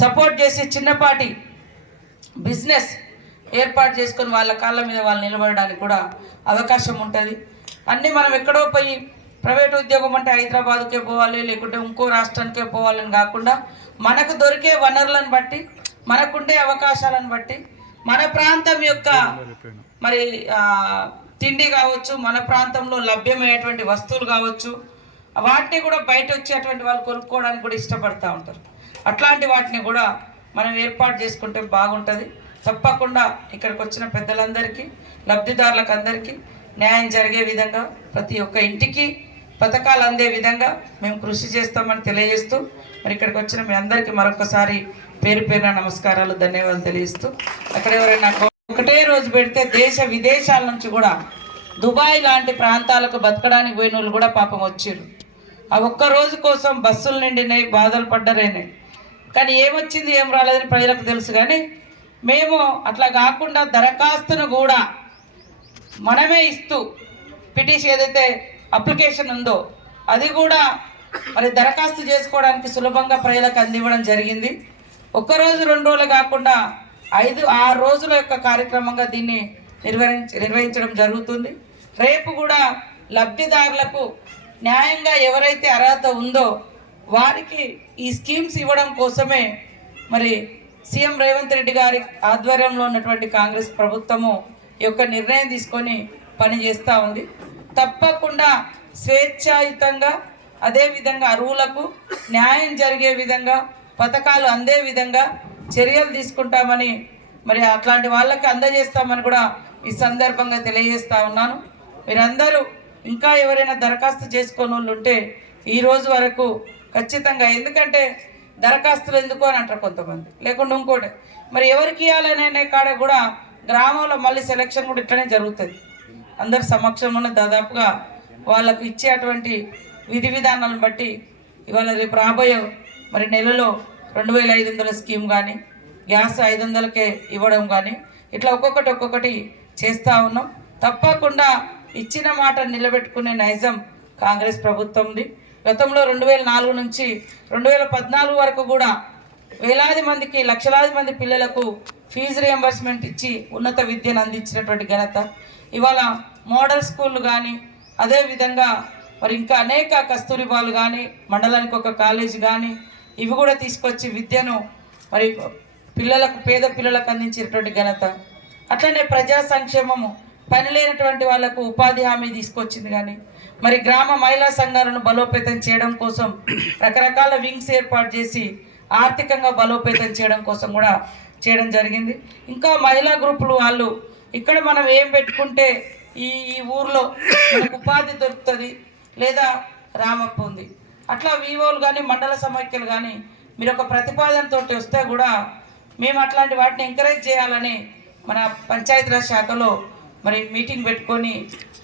Support చేసి చిన్నపాటి business ఏర్పాటు చేసుకొని వాళ్ళ కాళ్ళ మీద వాళ్ళు నిలబడడానికి కూడా అవకాశం ఉంటుంది. అన్నీ మనం ఎక్కడో పోయి ప్రైవేట్ ఉద్యోగం అంటే హైదరాబాద్కే పోవాలి లేకుంటే ఇంకో రాష్ట్రానికే పోవాలని కాకుండా మనకు దొరికే వనరులను బట్టి మనకుండే అవకాశాలను బట్టి మన ప్రాంతం యొక్క మరి తిండి కావచ్చు మన ప్రాంతంలో లభ్యమయ్యేటువంటి వస్తువులు కావచ్చు వాటిని కూడా బయట వచ్చేటువంటి వాళ్ళు కొనుక్కోవడానికి కూడా ఇష్టపడతా ఉంటారు. అట్లాంటి వాటిని కూడా మనం ఏర్పాటు చేసుకుంటే బాగుంటుంది. తప్పకుండా ఇక్కడికి వచ్చిన పెద్దలందరికీ లబ్ధిదారులకు అందరికీ న్యాయం జరిగే విధంగా ప్రతి ఒక్క ఇంటికి పథకాలు అందే విధంగా మేము కృషి చేస్తామని తెలియజేస్తూ మరి ఇక్కడికి వచ్చిన మీ అందరికీ మరొకసారి పేరు పేరున నమస్కారాలు ధన్యవాదాలు తెలియజేస్తూ అక్కడ ఎవరైనా ఒకటే రోజు పెడితే దేశ విదేశాల నుంచి కూడా దుబాయ్ లాంటి ప్రాంతాలకు బతకడానికి పోయిన వాళ్ళు కూడా పాపం వచ్చారు. ఆ ఒక్క రోజు కోసం బస్సులు నిండినాయి బాధలు పడ్డరేనాయి కానీ ఏమొచ్చింది ఏం రాలేదని ప్రజలకు తెలుసు కానీ మేము అట్లా కాకుండా దరఖాస్తును కూడా మనమే ఇస్తూ పిటిషన్ ఏదైతే అప్లికేషన్ ఉందో అది కూడా మరి దరఖాస్తు చేసుకోవడానికి సులభంగా ప్రజలకు అందివ్వడం జరిగింది. ఒక్కరోజు రెండు రోజులు కాకుండా ఐదు ఆరు రోజుల యొక్క కార్యక్రమంగా దీన్ని నిర్వహించ నిర్వహించడం జరుగుతుంది. రేపు కూడా లబ్ధిదారులకు న్యాయంగా ఎవరైతే అర్హత ఉందో వారికి ఈ స్కీమ్స్ ఇవ్వడం కోసమే మరి సీఎం రేవంత్ రెడ్డి గారి ఆధ్వర్యంలో ఉన్నటువంటి కాంగ్రెస్ ప్రభుత్వము యొక్క నిర్ణయం తీసుకొని పని చేస్తూ ఉంది. తప్పకుండా స్వేచ్ఛాయుతంగా అదేవిధంగా అరువులకు న్యాయం జరిగే విధంగా పథకాలు అందే విధంగా చర్యలు తీసుకుంటామని మరి అట్లాంటి వాళ్ళకి అందజేస్తామని కూడా ఈ సందర్భంగా తెలియజేస్తా ఉన్నాను. మీరందరూ ఇంకా ఎవరైనా దరఖాస్తు చేసుకోని వాళ్ళు ఉంటే ఈ రోజు వరకు ఖచ్చితంగా. ఎందుకంటే దరఖాస్తులు ఎందుకు అని అంటారు కొంతమంది. లేకుండా ఇంకోటి మరి ఎవరికి ఇవ్వాలనే కాడ కూడా గ్రామంలో మళ్ళీ సెలక్షన్ కూడా ఇట్లనే జరుగుతుంది. అందరి సమక్షంలోనే దాదాపుగా వాళ్ళకు ఇచ్చేటువంటి విధి విధానాలను బట్టి ఇవాళ రేపు రాబోయే మరి నెలలో రెండు వేల ఐదు వందల స్కీమ్ కానీ గ్యాస్ ఐదు వందలకే ఇవ్వడం కానీ ఇట్లా ఒక్కొక్కటి ఒక్కొక్కటి చేస్తూ ఉన్నాం. తప్పకుండా ఇచ్చిన మాట నిలబెట్టుకునే నైజం కాంగ్రెస్ ప్రభుత్వంది. గతంలో రెండు వేల నాలుగు నుంచి రెండు వేల పద్నాలుగు వరకు కూడా వేలాది మందికి లక్షలాది మంది పిల్లలకు ఫీజు రియంబర్స్మెంట్ ఇచ్చి ఉన్నత విద్యను అందించినటువంటి ఘనత. ఇవాళ మోడల్ స్కూళ్ళు కానీ అదేవిధంగా మరి ఇంకా అనేక కస్తూరిబాలు కానీ మండలానికి ఒక కాలేజ్ కానీ ఇవి కూడా తీసుకొచ్చి విద్యను మరి పిల్లలకు పేద పిల్లలకు అందించినటువంటి ఘనత. అట్లనే ప్రజా సంక్షేమము పని లేనటువంటి వాళ్ళకు ఉపాధి హామీ తీసుకొచ్చింది కానీ మరి గ్రామ మహిళా సంఘాలను బలోపేతం చేయడం కోసం రకరకాల వింగ్స్ ఏర్పాటు చేసి ఆర్థికంగా బలోపేతం చేయడం కోసం కూడా చేయడం జరిగింది. ఇంకా మహిళా గ్రూపులు వాళ్ళు ఇక్కడ మనం ఏం పెట్టుకుంటే ఈ ఈ ఊర్లో మనకు ఉపాధి దొరుకుతుంది లేదా రామప్ప ఉంది. అట్లా వివోలు కానీ మండల సమైక్యలు కానీ మీరు ఒక ప్రతిపాదనతో వస్తే కూడా మేము అట్లాంటి వాటిని ఎంకరేజ్ చేయాలని మన పంచాయతీరాజ్ శాఖలో మరి మీటింగ్ పెట్టుకొని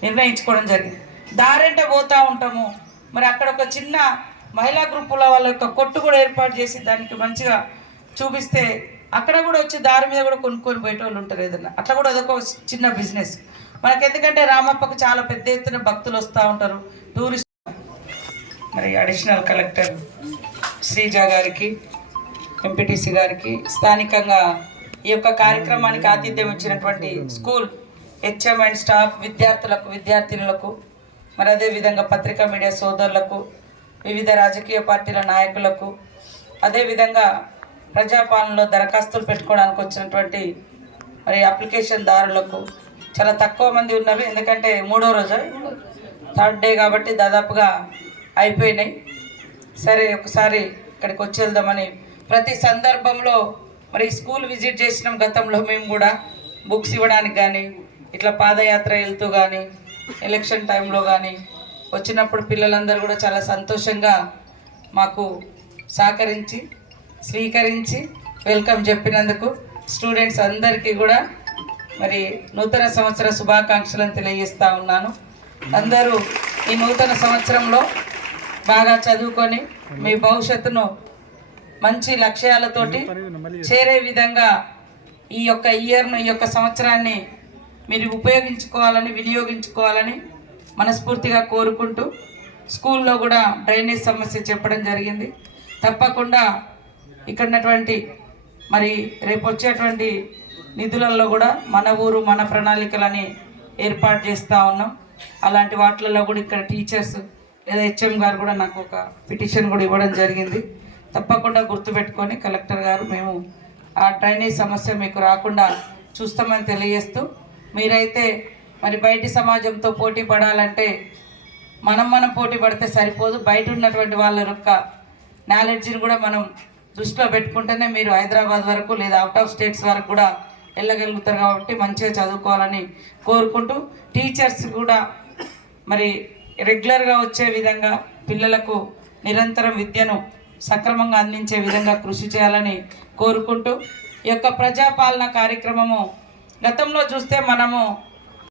నిర్ణయించుకోవడం జరిగింది. దారెంట పోతూ ఉంటాము. మరి అక్కడ ఒక చిన్న మహిళా గ్రూపుల వాళ్ళ యొక్క కొట్టు కూడా ఏర్పాటు చేసి దానికి మంచిగా చూపిస్తే అక్కడ కూడా వచ్చి దారి మీద కూడా కొనుక్కొని పోయేటోళ్ళు ఉంటారు ఏదన్నా. అట్లా కూడా అదొక చిన్న బిజినెస్. మనకి ఎందుకంటే రామప్పకు చాలా పెద్ద ఎత్తున భక్తులు వస్తూ ఉంటారు. టూరిస్ట్ మరి అడిషనల్ కలెక్టర్ శ్రీజ గారికి ఎంపీటీసీ గారికి స్థానికంగా ఈ యొక్క కార్యక్రమానికి ఆతిథ్యం ఇచ్చినటువంటి స్కూల్ హెచ్ఎం అండ్ స్టాఫ్ విద్యార్థులకు విద్యార్థినులకు మరి అదేవిధంగా పత్రికా మీడియా సోదరులకు వివిధ రాజకీయ పార్టీల నాయకులకు అదేవిధంగా ప్రజాపాలనలో దరఖాస్తులు పెట్టుకోవడానికి వచ్చినటువంటి మరి అప్లికేషన్ దారులకు చాలా తక్కువ మంది ఉన్నవి. ఎందుకంటే మూడో రోజు? థర్డ్ డే కాబట్టి దాదాపుగా అయిపోయినాయి. సరే ఒకసారి ఇక్కడికి వచ్చి వెళ్దామని ప్రతి సందర్భంలో మరి స్కూల్ విజిట్ చేసినాం గతంలో మేము కూడా. బుక్స్ ఇవ్వడానికి కానీ ఇట్లా పాదయాత్ర వెళ్తూ కానీ ఎలక్షన్ టైంలో కానీ వచ్చినప్పుడు పిల్లలందరూ కూడా చాలా సంతోషంగా మాకు సహకరించి స్వీకరించి వెల్కమ్ చెప్పినందుకు స్టూడెంట్స్ అందరికీ కూడా మరి నూతన సంవత్సర శుభాకాంక్షలను తెలియజేస్తూ ఉన్నాను. అందరూ ఈ నూతన సంవత్సరంలో బాగా చదువుకొని మీ భవిష్యత్తును మంచి లక్ష్యాలతోటి చేరే విధంగా ఈ యొక్క ఇయర్ను ఈ యొక్క సంవత్సరాన్ని మీరు ఉపయోగించుకోవాలని వినియోగించుకోవాలని మనస్ఫూర్తిగా కోరుకుంటూ స్కూల్లో కూడా డ్రైనేజ్ సమస్య చెప్పడం జరిగింది. తప్పకుండా ఇక్కడ ఉన్నటువంటి మరి రేపు వచ్చేటువంటి నిధులలో కూడా మన ఊరు మన ప్రణాళికలని ఏర్పాటు చేస్తూ ఉన్నాం. అలాంటి వాటిలలో కూడా ఇక్కడ టీచర్స్ లేదా హెచ్ఎం గారు కూడా నాకు ఒక పిటిషన్ కూడా ఇవ్వడం జరిగింది. తప్పకుండా గుర్తుపెట్టుకొని కలెక్టర్ గారు మేము ఆ డ్రైనేజ్ సమస్య మీకు రాకుండా చూస్తామని తెలియజేస్తూ మీరైతే మరి బయటి సమాజంతో పోటీ పడాలంటే మనం మనం పోటీ పడితే సరిపోదు. బయట ఉన్నటువంటి వాళ్ళ యొక్క నాలెడ్జ్ని కూడా మనం దృష్టిలో పెట్టుకుంటేనే మీరు హైదరాబాద్ వరకు లేదా అవుట్ ఆఫ్ స్టేట్స్ వరకు కూడా వెళ్ళగలుగుతారు కాబట్టి మంచిగా చదువుకోవాలని కోరుకుంటూ టీచర్స్ కూడా మరి రెగ్యులర్గా వచ్చే విధంగా పిల్లలకు నిరంతరం విద్యను సక్రమంగా అందించే విధంగా కృషి చేయాలని కోరుకుంటూ ఈ యొక్క ప్రజాపాలన కార్యక్రమము గతంలో చూస్తే మనము